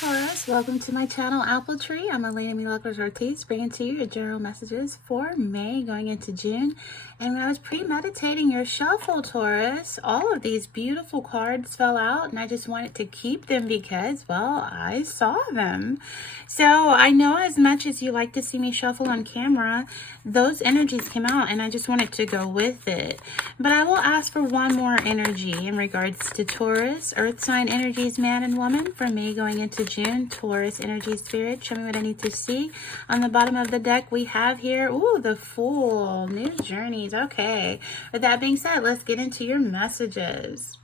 Taurus, welcome to my channel Apple Tree. I'm Elena Milagros Ortiz, bringing to you your general messages for May going into June. And when I was premeditating your shuffle, Taurus, all of these beautiful cards fell out, and I just wanted to keep them because, well, I saw them. So I know as much as you like to see me shuffle on camera, those energies came out, and I just wanted to go with it. But I will ask for one more energy in regards to Taurus, Earth sign energies, man and woman, for May going into June. Taurus energy spirit, show me what I need to see. On the bottom of the deck we have here, ooh, the Fool, new journeys. Okay, with that being said, let's get into your messages.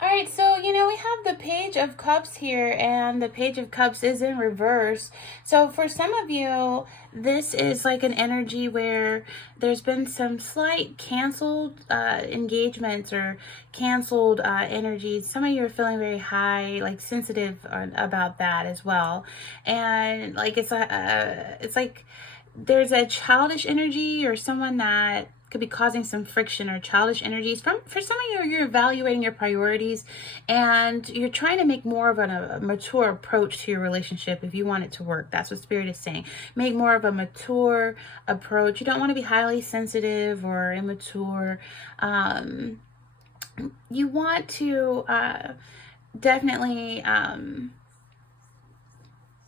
All right, so, we have the Page of Cups here, and the Page of Cups is in reverse. So for some of you, this is like an energy where there's been some slight canceled engagements or canceled energies. Some of you are feeling very high, like sensitive about that as well. And like it's like there's a childish energy or someone that could be causing some friction or childish energies. For some of you, you're evaluating your priorities and you're trying to make more of a mature approach to your relationship if you want it to work. That's what Spirit is saying. Make more of a mature approach. You don't want to be highly sensitive or immature. You want to definitely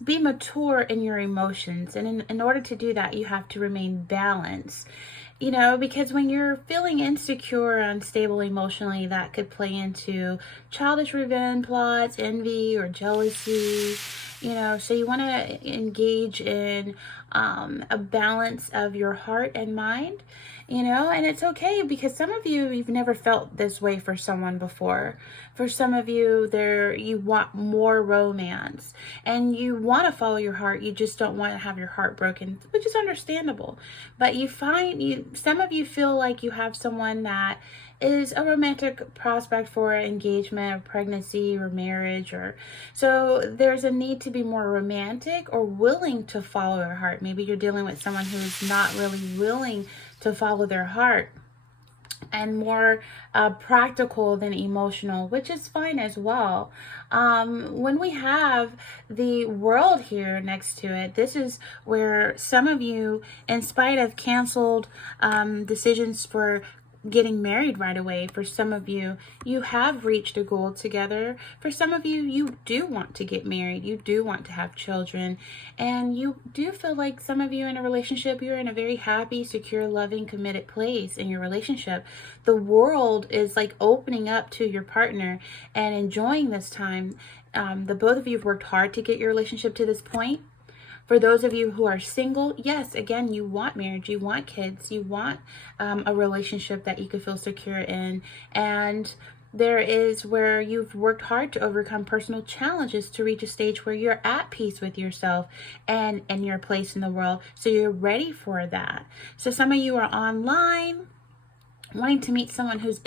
be mature in your emotions. And in order to do that, you have to remain balanced. Because when you're feeling insecure or unstable emotionally, that could play into childish revenge plots, envy, or jealousy. So you want to engage in a balance of your heart and mind, and it's okay because some of you've never felt this way for someone before. For some of you, you want more romance and you want to follow your heart. You just don't want to have your heart broken, which is understandable. But some of you feel like you have someone that is a romantic prospect for engagement or pregnancy or marriage, so there's a need to be more romantic or willing to follow your heart. Maybe you're dealing with someone who is not really willing to follow their heart and more practical than emotional, which is fine as well. When we have the World here next to it, this is where some of you, in spite of canceled decisions for getting married right away, for some of you, you have reached a goal together. For some of you, you do want to get married. You do want to have children. And you do feel like some of you in a relationship, you're in a very happy, secure, loving, committed place in your relationship. The world is like opening up to your partner and enjoying this time. The both of you have worked hard to get your relationship to this point. For those of you who are single, yes, again, you want marriage, you want kids, you want a relationship that you can feel secure in. And there is where you've worked hard to overcome personal challenges to reach a stage where you're at peace with yourself and your place in the world. So you're ready for that. So some of you are online, wanting to meet someone who's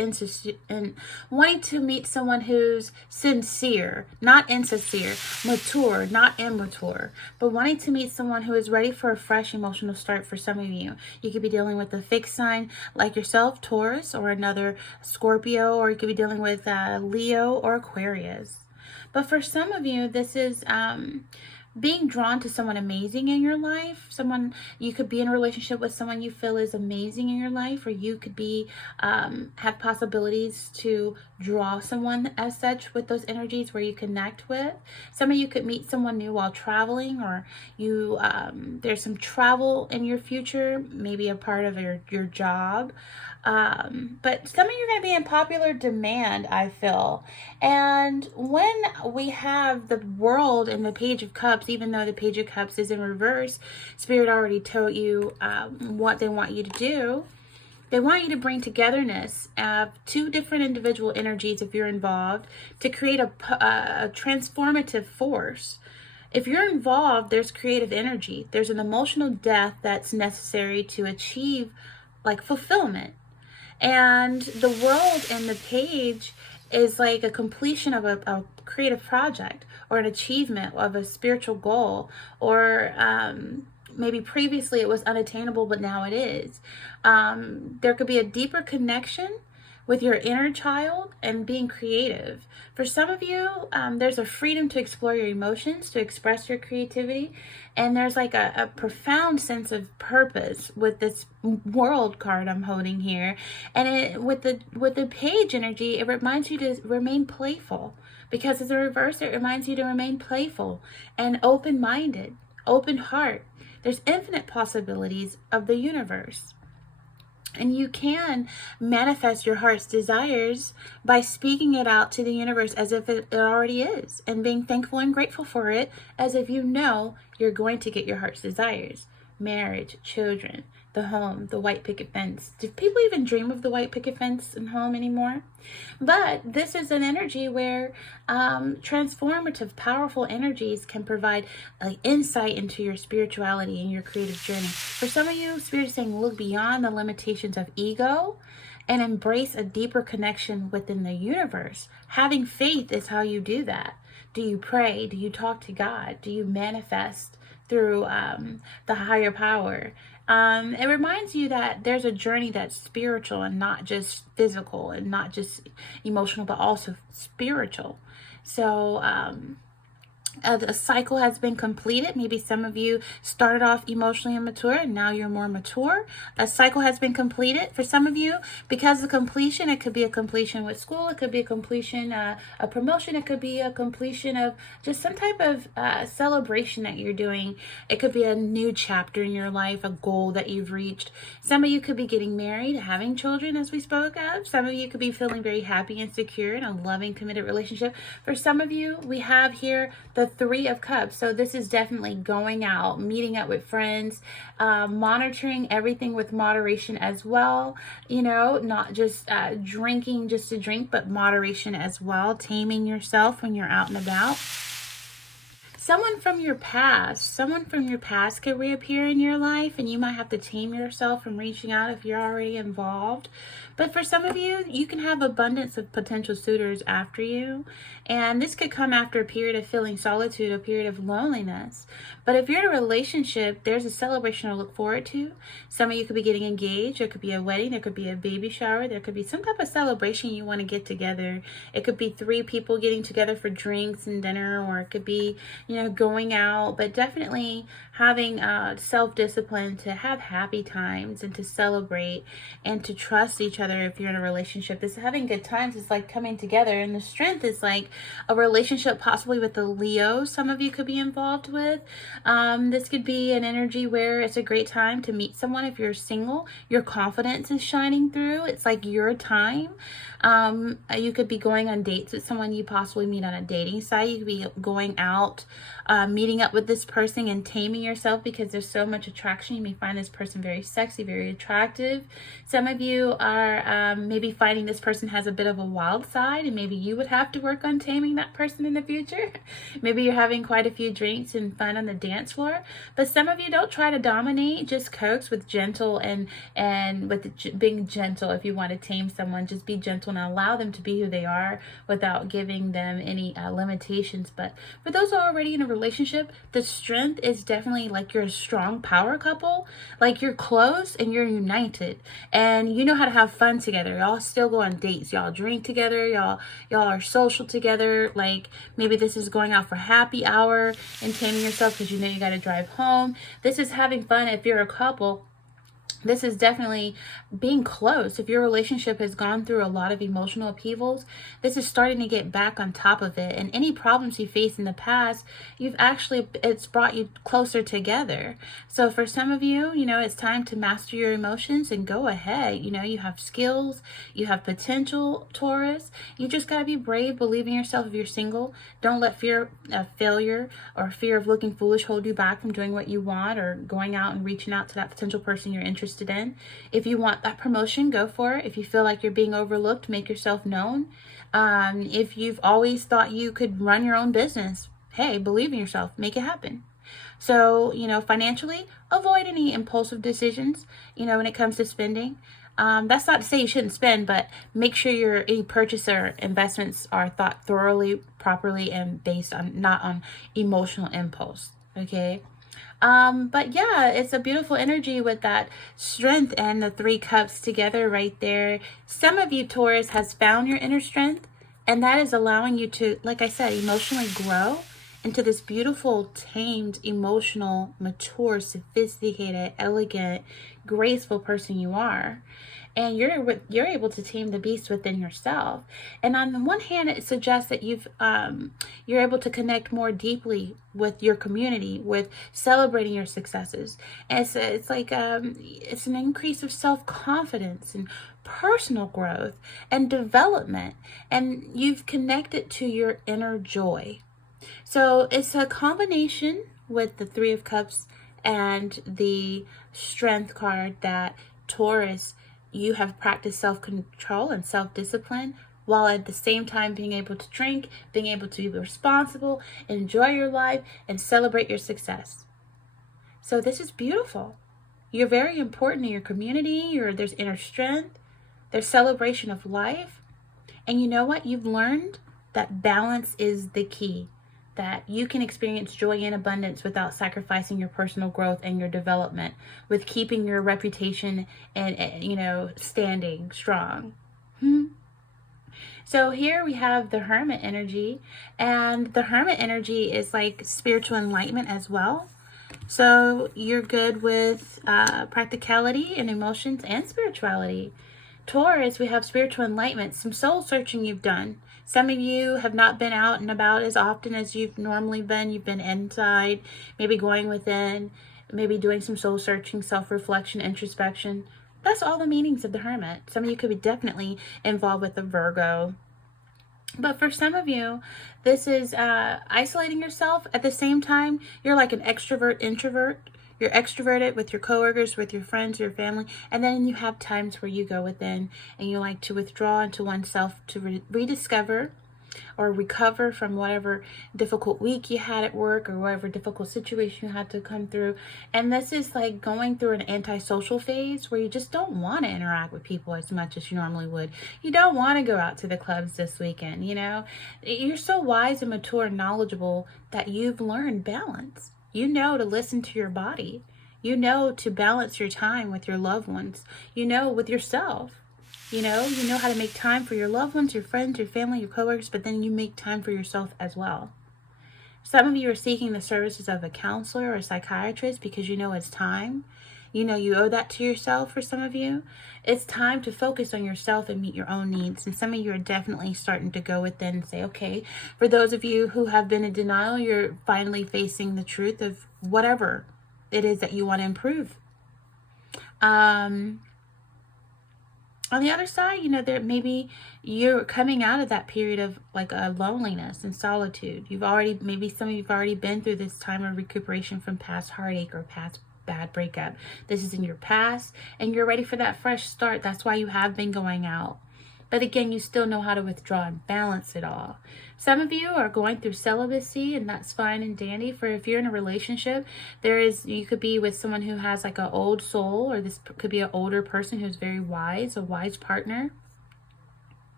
sincere, not insincere, mature, not immature, but wanting to meet someone who is ready for a fresh emotional start. For some of you, you could be dealing with a fixed sign like yourself, Taurus, or another Scorpio, or you could be dealing with Leo or Aquarius. But for some of you, this is being drawn to someone amazing in your life. You could be in a relationship with someone you feel is amazing in your life, or you could be have possibilities to draw someone as such with those energies where you connect with. Some of you could meet someone new while traveling, or there's some travel in your future, maybe a part of your job. But some of you are going to be in popular demand, I feel. And when we have the World and the Page of Cups, even though the Page of Cups is in reverse, Spirit already told you what they want you to do. They want you to bring togetherness of two different individual energies, if you're involved, to create a transformative force. If you're involved, there's creative energy. There's an emotional depth that's necessary to achieve like fulfillment. And the World and the Page is like a completion of a creative project or an achievement of a spiritual goal, or maybe previously it was unattainable, but now it is. There could be a deeper connection with your inner child and being creative. For some of you, there's a freedom to explore your emotions, to express your creativity, and there's like a profound sense of purpose with this world card I'm holding here. And with the page energy, it reminds you to remain playful, because as a reverse, it reminds you to remain playful and open-minded, open heart. There's infinite possibilities of the universe. And you can manifest your heart's desires by speaking it out to the universe as if it already is, and being thankful and grateful for it as if you know you're going to get your heart's desires. Marriage, children, the home, the white picket fence. Do people even dream of the white picket fence and home anymore? But this is an energy where transformative, powerful energies can provide insight into your spirituality and your creative journey. For some of you, Spirit is saying look beyond the limitations of ego and embrace a deeper connection within the universe. Having faith is how you do that. Do you pray? Do you talk to God? Do you manifest through the higher power? It reminds you that there's a journey that's spiritual and not just physical and not just emotional, but also spiritual. So a cycle has been completed. Maybe some of you started off emotionally immature and now you're more mature. A cycle has been completed. For some of you, because of completion, it could be a completion with school, it could be a completion, a promotion, it could be a completion of just some type of celebration that you're doing. It could be a new chapter in your life, a goal that you've reached. Some of you could be getting married, having children, as we spoke of. Some of you could be feeling very happy and secure in a loving, committed relationship. For some of you, we have here the Three of Cups. So this is definitely going out, meeting up with friends, monitoring everything with moderation as well. You know, not just drinking just to drink, but moderation as well. Taming yourself when you're out and about. Someone from your past could reappear in your life, and you might have to tame yourself from reaching out if you're already involved. But for some of you, you can have abundance of potential suitors after you. And this could come after a period of feeling solitude, a period of loneliness. But if you're in a relationship, there's a celebration to look forward to. Some of you could be getting engaged. There could be a wedding. There could be a baby shower. There could be some type of celebration you want to get together. It could be 3 people getting together for drinks and dinner, or it could be, going out. But definitely having self-discipline to have happy times and to celebrate and to trust each other. If you're in a relationship, this having good times is like coming together, and the strength is like a relationship possibly with the Leo some of you could be involved with. This could be an energy where it's a great time to meet someone. If you're single, your confidence is shining through. It's like your time. You could be going on dates with someone you possibly meet on a dating site. You could be going out, meeting up with this person and taming yourself because there's so much attraction. You may find this person very sexy, very attractive. Some of you are maybe finding this person has a bit of a wild side, and maybe you would have to work on taming that person in the future. Maybe you're having quite a few drinks and fun on the dance floor. But some of you, don't try to dominate, just coax with gentle and with being gentle. If you want to tame someone, just be gentle and allow them to be who they are without giving them any limitations. But for those who are already in a relationship, the strength is definitely like you're a strong power couple. Like you're close and you're united, and you know how to have fun together. Y'all still go on dates, y'all drink together, y'all are social together. Like maybe this is going out for happy hour and taming yourself because you know you got to drive home. This is having fun if you're a couple. This is definitely being close. If your relationship has gone through a lot of emotional upheavals, this is starting to get back on top of it. And any problems you faced in the past, it's brought you closer together. So for some of you, it's time to master your emotions and go ahead. You have skills, you have potential, Taurus. You just got to be brave, believe in yourself if you're single. Don't let fear of failure or fear of looking foolish hold you back from doing what you want or going out and reaching out to that potential person you're interested in. If you want that promotion, go for it. If you feel like you're being overlooked, make yourself known. If you've always thought you could run your own business, hey, believe in yourself, make it happen. So, financially, avoid any impulsive decisions, when it comes to spending. That's not to say you shouldn't spend, but make sure any purchase or investments are thought thoroughly, properly, and based on not on emotional impulse. Okay. But yeah, it's a beautiful energy with that strength and the three cups together right there. Some of you, Taurus, has found your inner strength, and that is allowing you to, like I said, emotionally grow into this beautiful, tamed, emotional, mature, sophisticated, elegant, graceful person you are. And you're able to tame the beast within yourself. And on the one hand, it suggests that you're able to connect more deeply with your community, with celebrating your successes. And it's like it's an increase of self-confidence and personal growth and development, and you've connected to your inner joy. So it's a combination with the Three of Cups and the Strength card that, Taurus, you have practiced self-control and self-discipline while at the same time being able to drink, being able to be responsible, enjoy your life, and celebrate your success. So this is beautiful. You're very important in your community. There's inner strength. There's celebration of life. And you know what? You've learned that balance is the key. That you can experience joy and abundance without sacrificing your personal growth and your development, with keeping your reputation and standing strong. So here we have the Hermit energy, and the Hermit energy is like spiritual enlightenment as well. So you're good with practicality and emotions and spirituality. Taurus, we have spiritual enlightenment, some soul searching you've done. Some of you have not been out and about as often as you've normally been. You've been inside, maybe going within, maybe doing some soul searching, self-reflection, introspection. That's all the meanings of the Hermit. Some of you could be definitely involved with the Virgo. But for some of you, this is isolating yourself. At the same time, you're like an extrovert, introvert. You're extroverted with your coworkers, with your friends, your family, and then you have times where you go within and you like to withdraw into oneself to rediscover or recover from whatever difficult week you had at work or whatever difficult situation you had to come through. And this is like going through an antisocial phase where you just don't want to interact with people as much as you normally would. You don't want to go out to the clubs this weekend, You're so wise and mature and knowledgeable that you've learned balance. You know to listen to your body. You know to balance your time with your loved ones. With yourself. You know how to make time for your loved ones, your friends, your family, your coworkers, but then you make time for yourself as well. Some of you are seeking the services of a counselor or a psychiatrist because you know it's time. You owe that to yourself. For some of you, it's time to focus on yourself and meet your own needs. And some of you are definitely starting to go within and say, okay, for those of you who have been in denial, you're finally facing the truth of whatever it is that you want to improve. On the other side, there maybe you're coming out of that period of like a loneliness and solitude. Maybe some of you've already been through this time of recuperation from past heartache or past bad breakup. This is in your past and you're ready for that fresh start. That's why you have been going out. But again, you still know how to withdraw and balance it all. Some of you are going through celibacy, and that's fine and dandy. For if you're in a relationship, you could be with someone who has like an old soul, or this could be an older person who's very wise, a wise partner.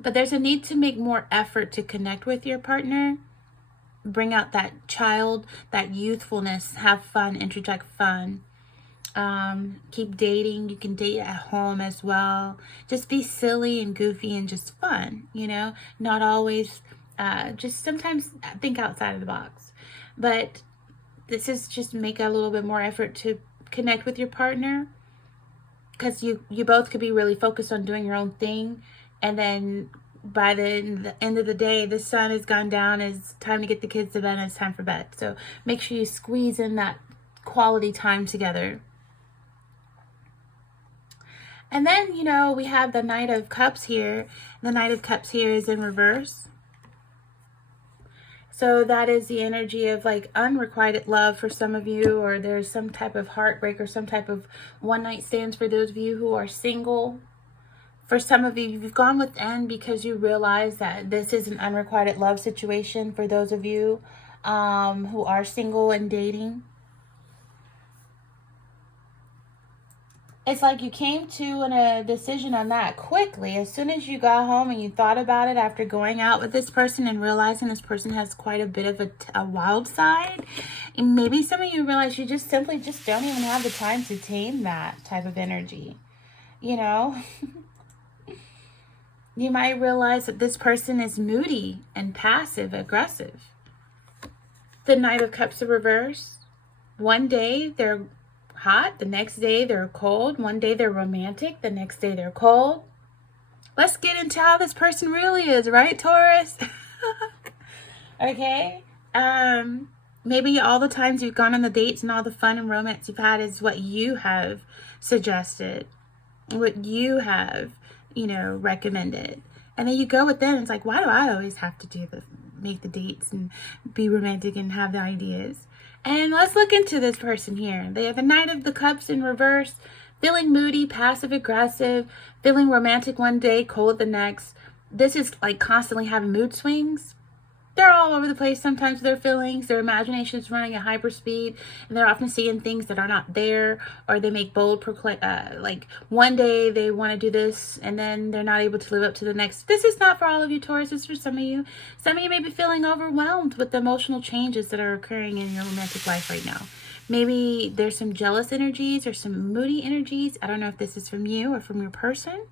But there's a need to make more effort to connect with your partner. Bring out that child, that youthfulness, have fun, interject fun. Keep dating. You can date at home as well. Just be silly and goofy and just fun, not always, just sometimes think outside of the box. But this is just make a little bit more effort to connect with your partner, because you both could be really focused on doing your own thing, and then by the end of the day, the sun has gone down, it's time to get the kids to bed, and it's time for bed. So make sure you squeeze in that quality time together. And then, we have the Knight of Cups here. The Knight of Cups here is in reverse. So that is the energy of like unrequited love for some of you, or there's some type of heartbreak or some type of one night stands for those of you who are single. For some of you, you've gone within because you realize that this is an unrequited love situation for those of you who are single and dating. It's like you came to a decision on that quickly. As soon as you got home and you thought about it after going out with this person and realizing this person has quite a bit of a wild side, and maybe some of you realize you just simply just don't even have the time to tame that type of energy. You know, you might realize that this person is moody and passive aggressive. The Knight of Cups in reverse. One day they're hot, the next day they're cold. One day they're romantic, the next day they're cold. Let's get into how this person really is, right, Taurus? Okay. Maybe all the times you've gone on the dates and all the fun and romance you've had is what you have suggested, what you have, recommended. And then you go with them and it's like, why do I always have to make the dates and be romantic and have the ideas? And let's look into this person here. They have the Knight of the Cups in reverse, feeling moody, passive aggressive, feeling romantic one day, cold the next. This is like constantly having mood swings. They're all over the place sometimes with their feelings. Their imagination is running at hyperspeed, and they're often seeing things that are not there, or they make bold like one day they want to do this and then they're not able to live up to the next. This is not for all of you, Taurus. This is for some of you. Some of you may be feeling overwhelmed with the emotional changes that are occurring in your romantic life right now. Maybe there's some jealous energies or some moody energies. I don't know if this is from you or from your person,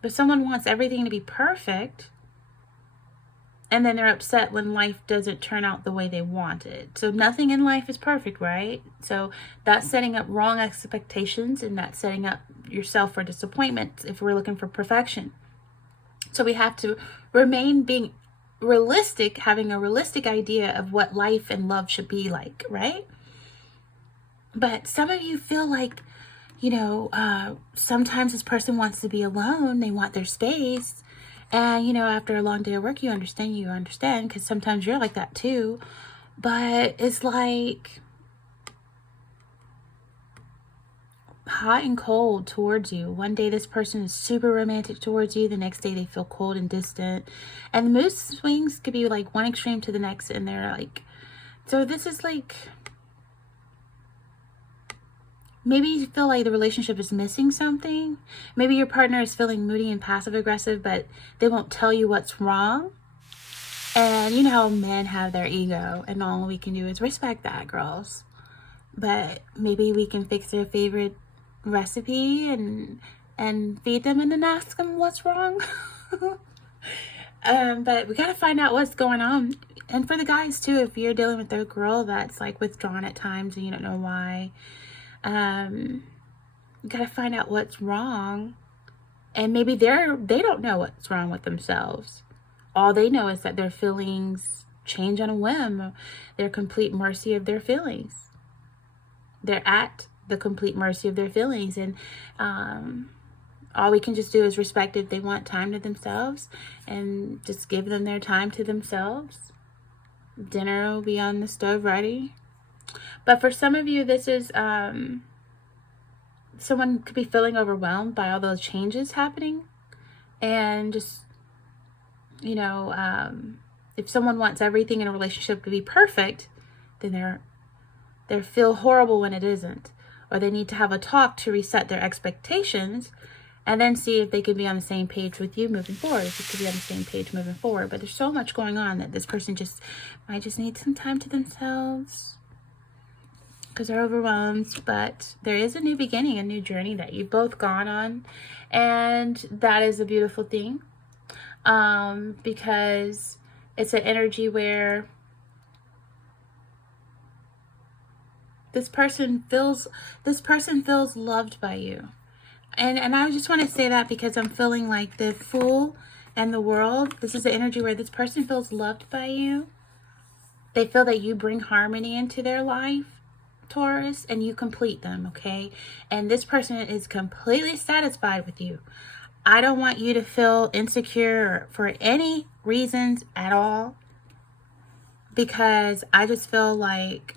but someone wants everything to be perfect. And then they're upset when life doesn't turn out the way they wanted. So nothing in life is perfect, right? So that's setting up wrong expectations, and that's setting up yourself for disappointment if we're looking for perfection. So we have to remain being realistic, having a realistic idea of what life and love should be like, right? But some of you feel like, sometimes this person wants to be alone. They want their space. And, after a long day of work, you understand, because sometimes you're like that too. But it's like hot and cold towards you. One day this person is super romantic towards you. The next day they feel cold and distant. And the mood swings could be like one extreme to the next. And they're like, so this is like, maybe you feel like the relationship is missing something. Maybe your partner is feeling moody and passive aggressive, but they won't tell you what's wrong. And you know how men have their ego, and all we can do is respect that, girls. But maybe we can fix their favorite recipe and feed them and then ask them what's wrong. But we gotta find out what's going on. And for the guys too, if you're dealing with a girl that's like withdrawn at times and you don't know why, you gotta find out what's wrong. And maybe they don't know what's wrong with themselves. All they know is that their feelings change on a whim. They're complete mercy of their feelings. They're at the complete mercy of their feelings. And all we can just do is respect if they want time to themselves, and just give them their time to themselves. Dinner will be on the stove ready. But for some of you, this is someone could be feeling overwhelmed by all those changes happening. And just, if someone wants everything in a relationship to be perfect, then they feel horrible when it isn't. Or they need to have a talk to reset their expectations, and then see if they can be on the same page with you moving forward. If you could be on the same page moving forward. But there's so much going on that this person might just need some time to themselves, because they're overwhelmed. But there is a new beginning, a new journey that you've both gone on, and that is a beautiful thing, because it's an energy where this person feels loved by you. And I just want to say that because I'm feeling like the Fool and the World. This is the energy where this person feels loved by you. They feel that you bring harmony into their life, Taurus, and you complete them, okay? And this person is completely satisfied with you. I don't want you to feel insecure for any reasons at all, because I just feel like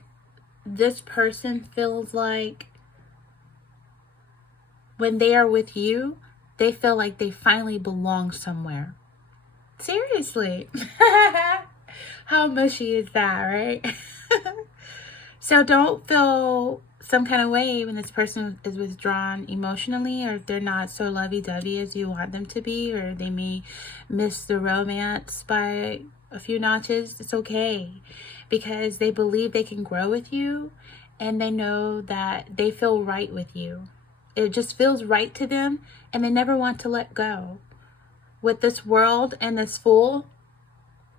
this person feels like when they are with you, they feel like they finally belong somewhere. Seriously. How mushy is that, right? So don't feel some kind of way when this person is withdrawn emotionally, or if they're not so lovey-dovey as you want them to be, or they may miss the romance by a few notches. It's okay, because they believe they can grow with you, and they know that they feel right with you. It just feels right to them, and they never want to let go. With this world and this fool,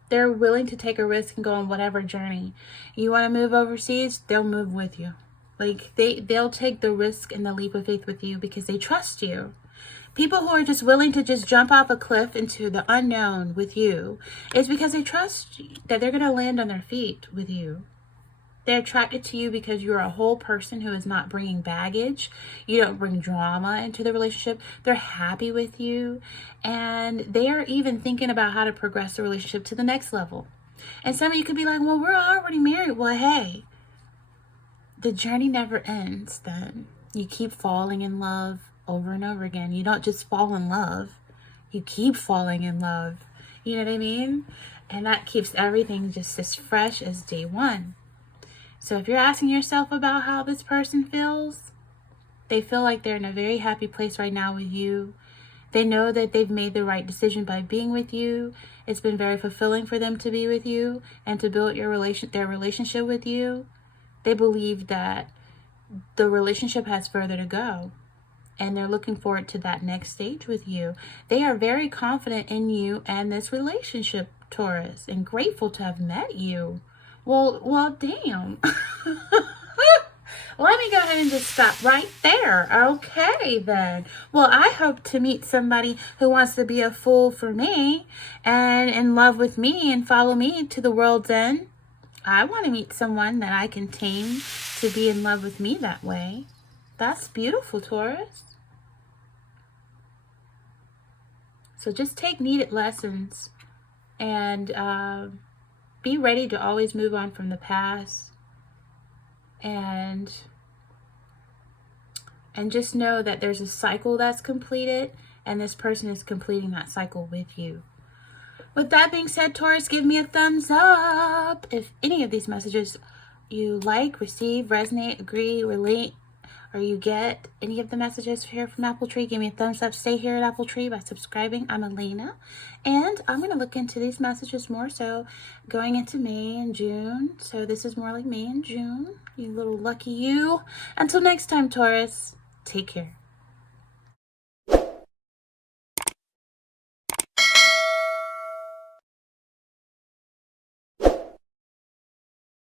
they're willing to take a risk and go on whatever journey. You want to move overseas, they'll move with you. Like, they'll take the risk and the leap of faith with you because they trust you. People who are just willing to just jump off a cliff into the unknown with you is because they trust that they're going to land on their feet with you. They're attracted to you because you're a whole person who is not bringing baggage. You don't bring drama into the relationship. They're happy with you. And they are even thinking about how to progress the relationship to the next level. And some of you could be like, well, we're already married. Well, hey, the journey never ends then. You keep falling in love over and over again. You don't just fall in love. You keep falling in love. You know what I mean? And that keeps everything just as fresh as day one. So if you're asking yourself about how this person feels, they feel like they're in a very happy place right now with you. They know that they've made the right decision by being with you. It's been very fulfilling for them to be with you and to build their relationship with you. They believe that the relationship has further to go, and they're looking forward to that next stage with you. They are very confident in you and this relationship, Taurus, and grateful to have met you. Well, damn. Let me go ahead and just stop right there. Okay, then. Well, I hope to meet somebody who wants to be a fool for me and in love with me and follow me to the world's end. I want to meet someone that I can tame to be in love with me that way. That's beautiful, Taurus. So just take needed lessons and be ready to always move on from the past. And just know that there's a cycle that's completed, and this person is completing that cycle with you. With that being said, Taurus, give me a thumbs up if any of these messages you like, receive, resonate, agree, relate, or you get any of the messages here from Apple Tree. Give me a thumbs up. Stay here at Apple Tree by subscribing. I'm Elena, and I'm going to look into these messages more so going into May and June. So this is more like May and June. You little lucky you. Until next time, Taurus, take care.